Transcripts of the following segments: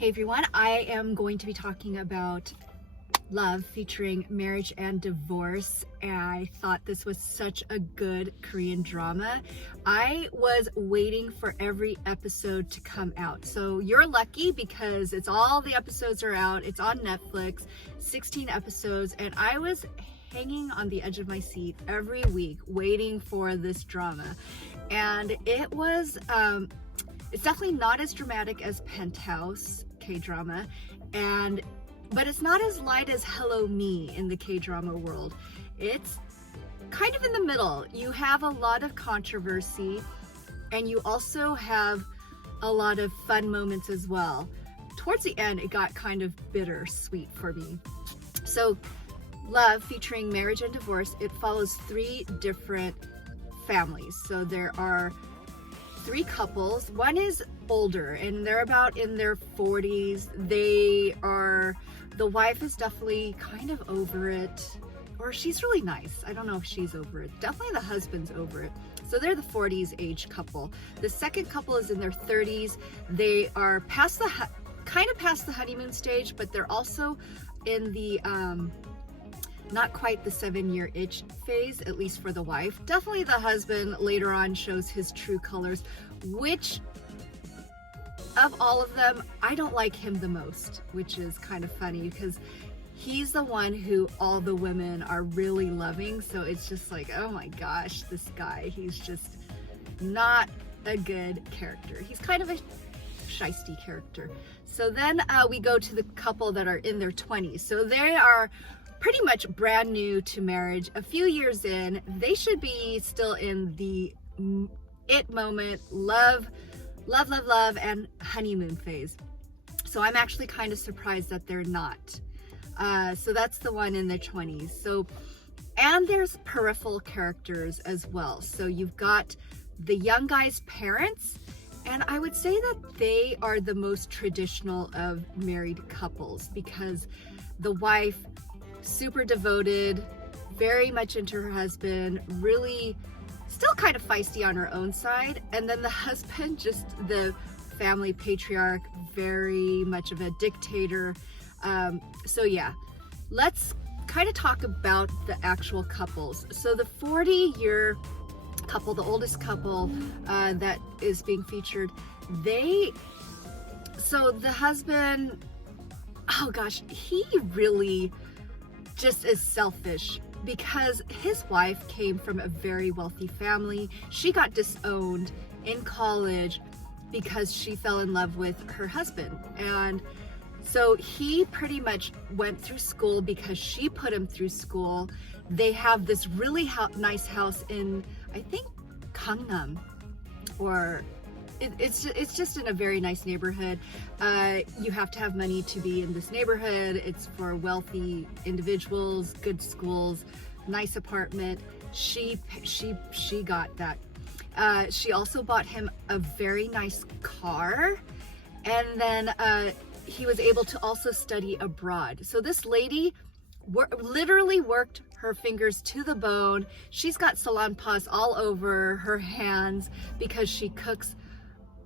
Hey everyone, I am going to be talking about love featuring marriage and divorce. And I thought this was such a good Korean drama. I was waiting for every episode to come out. So you're lucky because all the episodes are out. It's on Netflix, 16 episodes, and I was hanging on the edge of my seat every week waiting for this drama. And it was it's definitely not as dramatic as Penthouse K-drama, but it's not as light as Hello Me in the K-drama world. It's kind of in the middle. You have a lot of controversy, and you also have a lot of fun moments as well. Towards the end, it got kind of bittersweet for me. So, Love featuring marriage and divorce, it follows 3 different families. So there are 3 couples. One is older and they're about in their 40s. The wife is definitely kind of over it, or she's really nice. I don't know if she's over it. Definitely the husband's over it. So they're the 40s age couple. The second couple is in their 30s. They are kind of past the honeymoon stage, but they're also in the not quite the 7-year itch phase, at least for the wife. Definitely the husband later on shows his true colors, which of all of them, I don't like him the most, which is kind of funny because he's the one who all the women are really loving. So it's just like, oh my gosh, this guy, he's just not a good character. He's kind of a shisty character. So then we go to the couple that are in their 20s. So they are pretty much brand new to marriage, a few years in. They should be still in the it moment, love, and honeymoon phase. So I'm actually kind of surprised that they're not. So that's the one in their 20s. So, and there's peripheral characters as well. So you've got the young guy's parents, and I would say that they are the most traditional of married couples because the wife, super devoted, very much into her husband, really still kind of feisty on her own side. And then the husband, just the family patriarch, very much of a dictator. So yeah, let's kind of talk about the actual couples. So the 40-year couple, the oldest couple that is being featured, so the husband, oh gosh, he really just is selfish because his wife came from a very wealthy family. She got disowned in college because she fell in love with her husband. And so he pretty much went through school because she put him through school. They have this really nice house in, I think, Gangnam, or it's just in a very nice neighborhood. You have to have money to be in this neighborhood. It's for wealthy individuals, good schools, nice apartment. She got that. She also bought him a very nice car, and then he was able to also study abroad. So this lady literally worked her fingers to the bone. She's got salonpas all over her hands because she cooks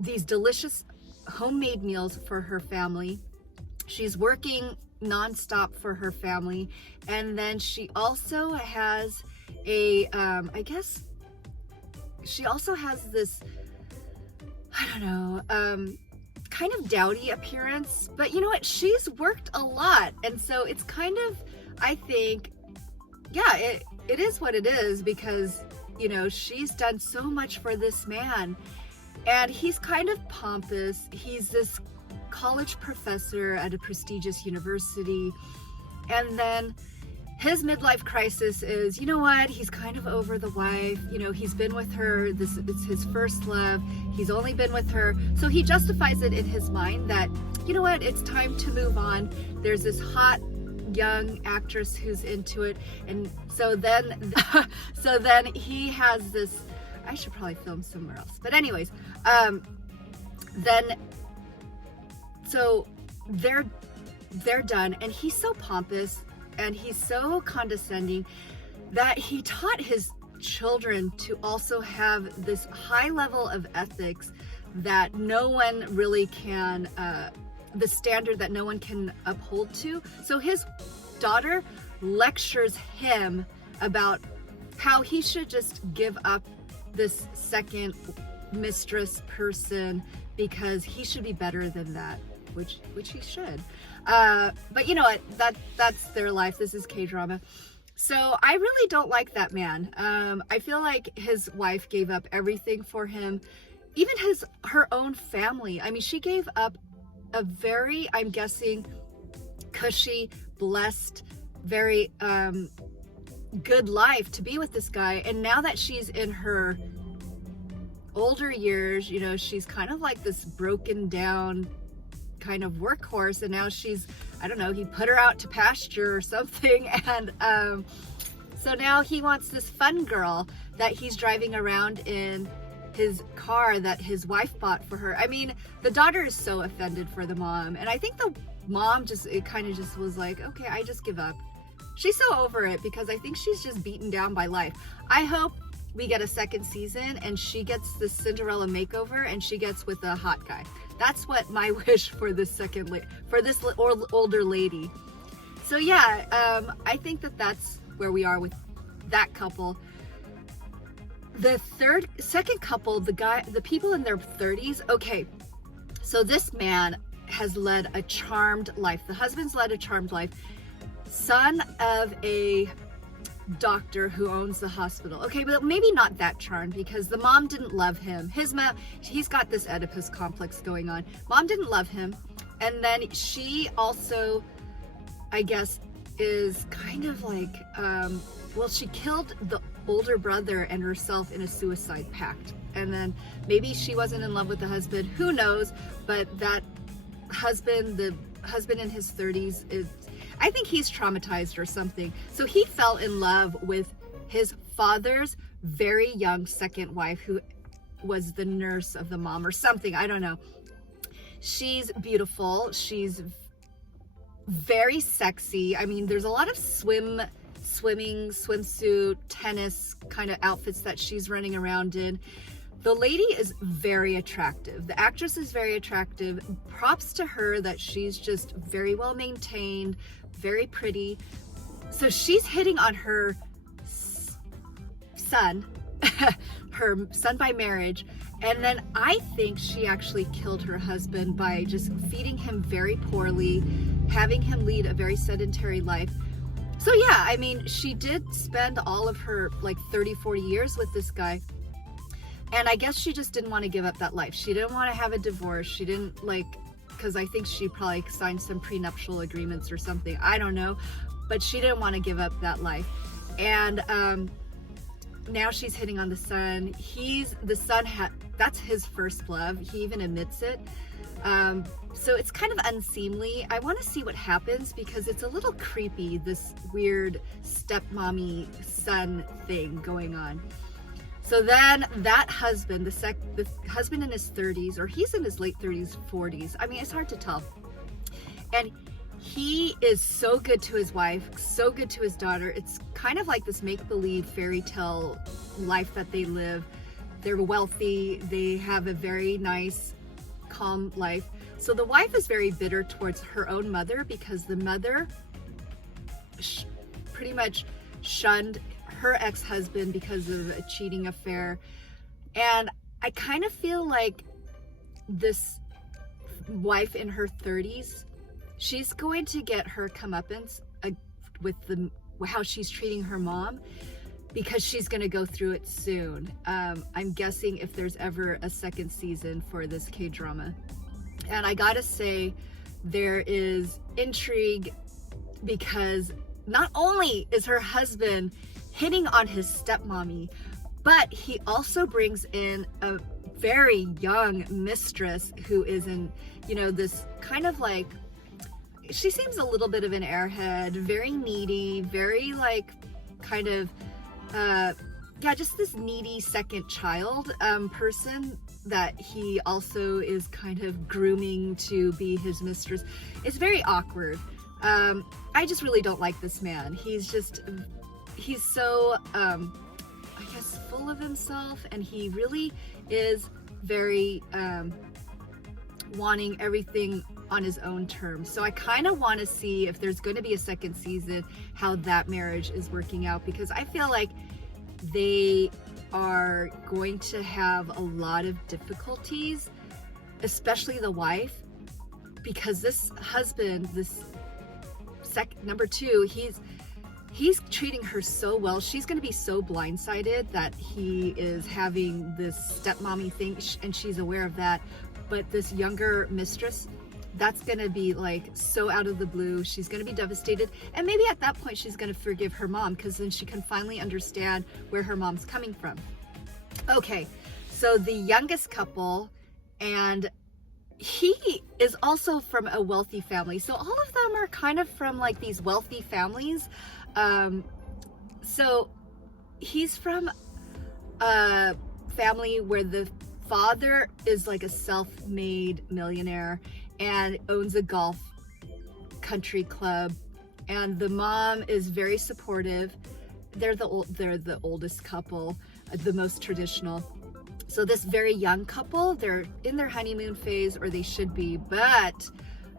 these delicious homemade meals for her family. She's working nonstop for her family. And then she also has she also has this, I don't know, kind of dowdy appearance, but you know what? She's worked a lot. And so it's kind of, I think, yeah, it is what it is because, you know, she's done so much for this man. And he's kind of pompous. He's this college professor at a prestigious university. And then his midlife crisis is, you know what? He's kind of over the wife. You know, he's been with her. It's his first love. He's only been with her. So he justifies it in his mind that, you know what? It's time to move on. There's this hot young actress who's into it. And so then he has this, I should probably film somewhere else. But anyways, so they're done, and he's so pompous and he's so condescending that he taught his children to also have this high level of ethics that no one really can the standard that no one can uphold to. So his daughter lectures him about how he should just give up this second mistress person because he should be better than that, which he should. But you know what? That's their life. This is K-drama. So I really don't like that man. I feel like his wife gave up everything for him, even her own family. I mean, she gave up a very, I'm guessing, cushy, blessed, very good life to be with this guy. And now that she's in her older years, you know, she's kind of like this broken down kind of workhorse, and now she's, I don't know, he put her out to pasture or something, and so now he wants this fun girl that he's driving around in his car that his wife bought for her. I mean, the daughter is so offended for the mom, and I think the mom it kind of just was like, okay, I just give up. She's so over it because I think she's just beaten down by life. I hope we get a second season and she gets this Cinderella makeover and she gets with a hot guy. That's what my wish for this older lady. So yeah, I think that's where we are with that couple. The second couple, the people in their 30s. Okay, so this man has led a charmed life. The husband's led a charmed life. Son of a doctor who owns the hospital. Okay, but maybe not that charmed because the mom didn't love him. His mom, he's got this Oedipus complex going on. Mom didn't love him. And then she also, I guess, is kind of like, well, she killed the older brother and herself in a suicide pact. And then maybe she wasn't in love with the husband. Who knows? But that husband, the husband in his 30s, I think he's traumatized or something. So he fell in love with his father's very young second wife, who was the nurse of the mom or something. I don't know. She's beautiful. She's very sexy. I mean, there's a lot of swimming, swimsuit, tennis kind of outfits that she's running around in. The lady is very attractive. The actress is very attractive. Props to her that she's just very well maintained, very pretty. So she's hitting on her son, her son by marriage. And then I think she actually killed her husband by just feeding him very poorly, having him lead a very sedentary life. So yeah, I mean, she did spend all of her like 30, 40 years with this guy. And I guess she just didn't want to give up that life. She didn't want to have a divorce. She didn't because I think she probably signed some prenuptial agreements or something. I don't know. But she didn't want to give up that life. And now she's hitting on the son. That's his first love. He even admits it. So it's kind of unseemly. I want to see what happens because it's a little creepy, this weird stepmommy son thing going on. So then that husband, the husband in his 30s, or he's in his late 30s, 40s. I mean, it's hard to tell. And he is so good to his wife, so good to his daughter. It's kind of like this make-believe fairy tale life that they live. They're wealthy. They have a very nice, calm life. So the wife is very bitter towards her own mother because the mother pretty much shunned her ex-husband because of a cheating affair. And I kind of feel like this wife in her 30s, she's going to get her comeuppance with how she's treating her mom because she's going to go through it soon. I'm guessing if there's ever a second season for this K-drama. And I gotta say, there is intrigue because not only is her husband hitting on his stepmommy, but he also brings in a very young mistress who is in, this kind of like, she seems a little bit of an airhead, very needy, very kind of, just this needy second child person that he also is kind of grooming to be his mistress. It's very awkward. I just really don't like this man. He's so, I guess, full of himself, and he really is very wanting everything on his own terms. So I kind of want to see if there's going to be a second season, how that marriage is working out, because I feel like they are going to have a lot of difficulties, especially the wife, because this husband, this number two, he's treating her so well. She's going to be so blindsided that he is having this stepmommy thing, and she's aware of that. But this younger mistress, that's going to be like so out of the blue. She's going to be devastated. And maybe at that point, she's going to forgive her mom, because then she can finally understand where her mom's coming from. Okay, so the youngest couple, and he is also from a wealthy family. So all of them are kind of from like these wealthy families. So he's from a family where the father is like a self-made millionaire and owns a golf country club, and the mom is very supportive. They're the oldest couple, the most traditional. So this very young couple, they're in their honeymoon phase, or they should be, but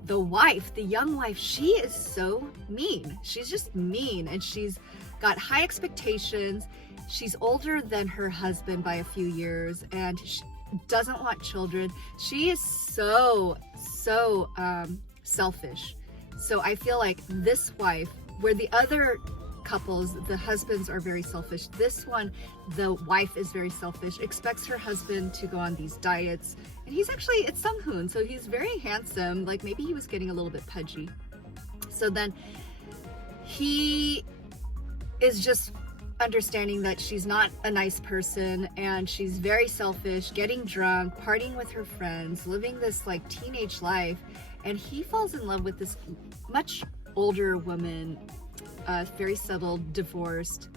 the wife, the young wife, she is so mean. She's just mean, and she's got high expectations. She's older than her husband by a few years, and she doesn't want children. She is so selfish. So I feel like this wife, where the other couples, the husbands are very selfish, this one, the wife is very selfish, expects her husband to go on these diets, and he's actually, it's Sung-hoon, so he's very handsome. Like maybe he was getting a little bit pudgy. So then he is just understanding that she's not a nice person, and she's very selfish, getting drunk, partying with her friends, living this like teenage life, and he falls in love with this much older woman, very settled, divorced,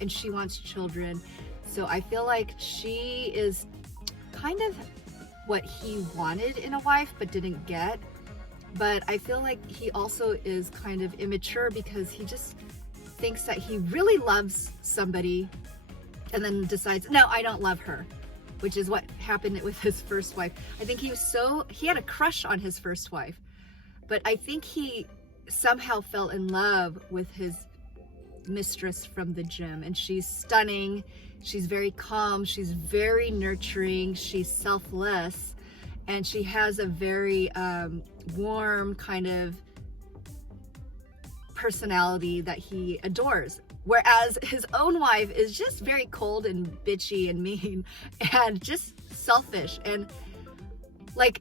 and she wants children. So I feel like she is kind of what he wanted in a wife but didn't get. But I feel like he also is kind of immature, because he just thinks that he really loves somebody and then decides, no, I don't love her, which is what happened with his first wife. I think he had a crush on his first wife, but I think he somehow fell in love with his mistress from the gym, and she's stunning. She's very calm. She's very nurturing. She's selfless, and she has a very warm kind of personality that he adores. Whereas his own wife is just very cold and bitchy and mean and just selfish. And like,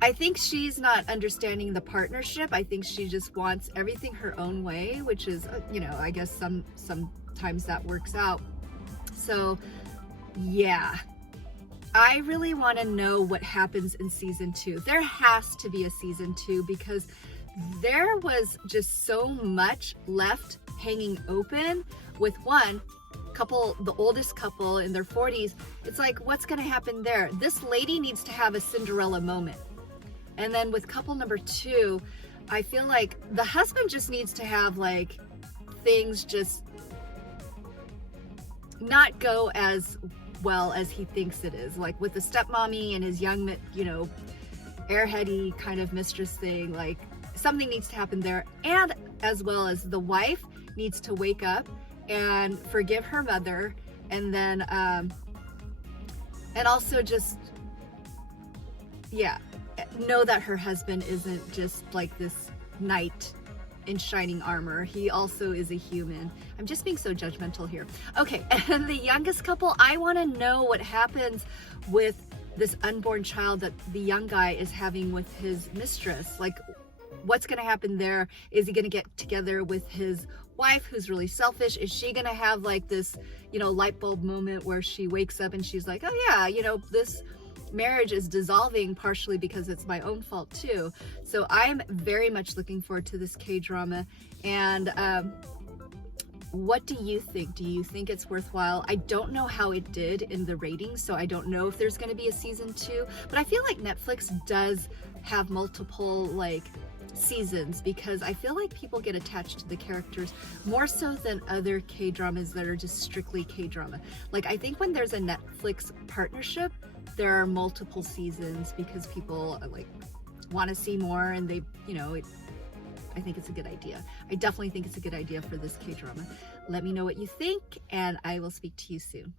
I think she's not understanding the partnership. I think she just wants everything her own way, which is, you know, I guess sometimes that works out. So yeah, I really want to know what happens in season 2. There has to be a season 2, because there was just so much left hanging open with one couple, the oldest couple in their 40s. It's like, what's going to happen there? This lady needs to have a Cinderella moment. And then with couple number 2, I feel like the husband just needs to have like things just not go as well as he thinks it is. Like with the stepmommy and his young, you know, airheady kind of mistress thing, like something needs to happen there. And as well as the wife needs to wake up and forgive her mother, and then and also just, yeah, know that her husband isn't just like this knight in shining armor. He also is a human. I'm just being so judgmental here. Okay, and the youngest couple, I want to know what happens with this unborn child that the young guy is having with his mistress. Like, what's going to happen there? Is he going to get together with his wife, who's really selfish? Is she going to have like this, you know, light bulb moment where she wakes up and she's like, oh yeah, you know, this marriage is dissolving partially because it's my own fault too. So I'm very much looking forward to this K-drama. And what do you think? Do you think it's worthwhile? I don't know how it did in the ratings, so I don't know if there's going to be a season 2, but I feel like Netflix does have multiple like seasons, because I feel like people get attached to the characters more so than other K-dramas that are just strictly K-drama. Like, I think when there's a Netflix partnership, there are multiple seasons because people like want to see more and they, you know, I think it's a good idea. I definitely think it's a good idea for this K-drama. Let me know what you think, and I will speak to you soon.